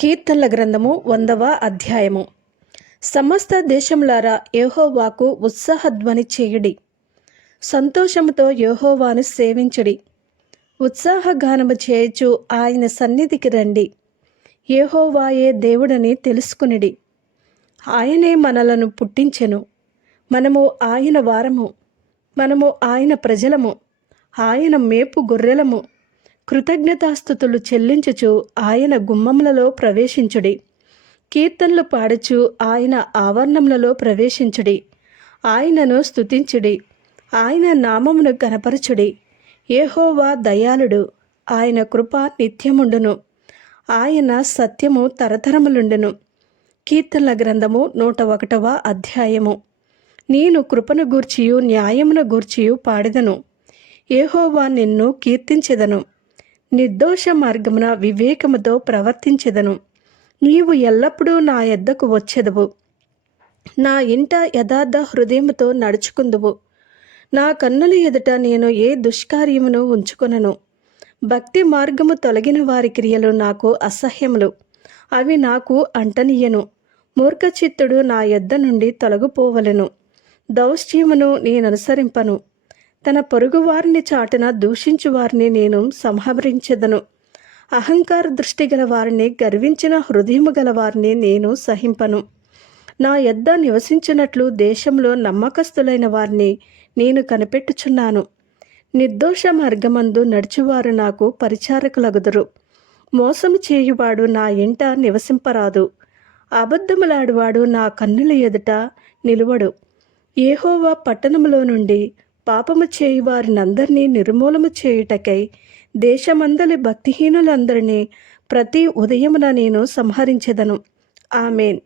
కీర్తనల గ్రంథము వందవ అధ్యాయము. సమస్త దేశములారా యహోవాకు ఉత్సాహధ్వని చేయుడి. సంతోషముతో యహోవాను సేవించుడి. ఉత్సాహగానము చేయొచ్చు ఆయన సన్నిధికి రండి. యహోవాయే దేవుడని తెలుసుకునిడి. ఆయనే మనలను పుట్టించెను. మనము ఆయన వారము. మనము ఆయన ప్రజలము. ఆయన మేపు గొర్రెలము. కృతజ్ఞతాస్థుతులు చెల్లించుచు ఆయన గుమ్మములలో ప్రవేశించుడి. కీర్తనలు పాడుచు ఆయన ఆవరణములలో ప్రవేశించుడి. ఆయనను స్తుతించుడి. ఆయన నామమును కనపరచుడి ఏహోవా దయాళుడు. ఆయన కృప నిత్యముండును. ఆయన సత్యము తరతరములుండును. కీర్తనల గ్రంథము నూట ఒకటవ అధ్యాయము. నేను కృపను గూర్చియు న్యాయమును గూర్చియు పాడెదను. ఏహోవా నిన్ను కీర్తించెదను. నిర్దోష మార్గమున వివేకముతో ప్రవర్తించెదను. నీవు ఎల్లప్పుడూ నా ఎద్దకు వచ్చెదవు. నా ఇంట యథార్థ హృదయముతో నడుచుకుందువు. నా కన్నుల ఎదుట నేను ఏ దుష్కార్యమును ఉంచుకొనను. భక్తి మార్గము తొలగిన వారి క్రియలు నాకు అసహ్యములు. అవి నాకు అంటనీయను. మూర్ఖచిత్తుడు నా ఎద్ద నుండి తొలగిపోవలెను. దౌష్ట్యమును నేననుసరింపను. తన పొరుగువారిని చాటున దూషించు వారిని నేను సంహరించదను. అహంకార దృష్టి గల వారిని గర్వించిన హృదయము గల వారిని నేను సహింపను. నా యొద్ద నివసించినట్లు దేశంలో నమ్మకస్తులైన వారిని నేను కనిపెట్టుచున్నాను. నిర్దోష మార్గమందు నడుచువారు నాకు పరిచారకులగుదురు. మోసము చేయువాడు నా ఇంట నివసింపరాదు. అబద్ధములాడువాడు నా కన్నుల ఎదుట నిలువడు. ఏహోవా పట్టణములో నుండి పాపము చేయి వారినందరినీ నిర్మూలము చేయుటకై దేశమందలి భక్తిహీనులందరినీ ప్రతి ఉదయమున నేను సంహరించెదను. ఆమెన్.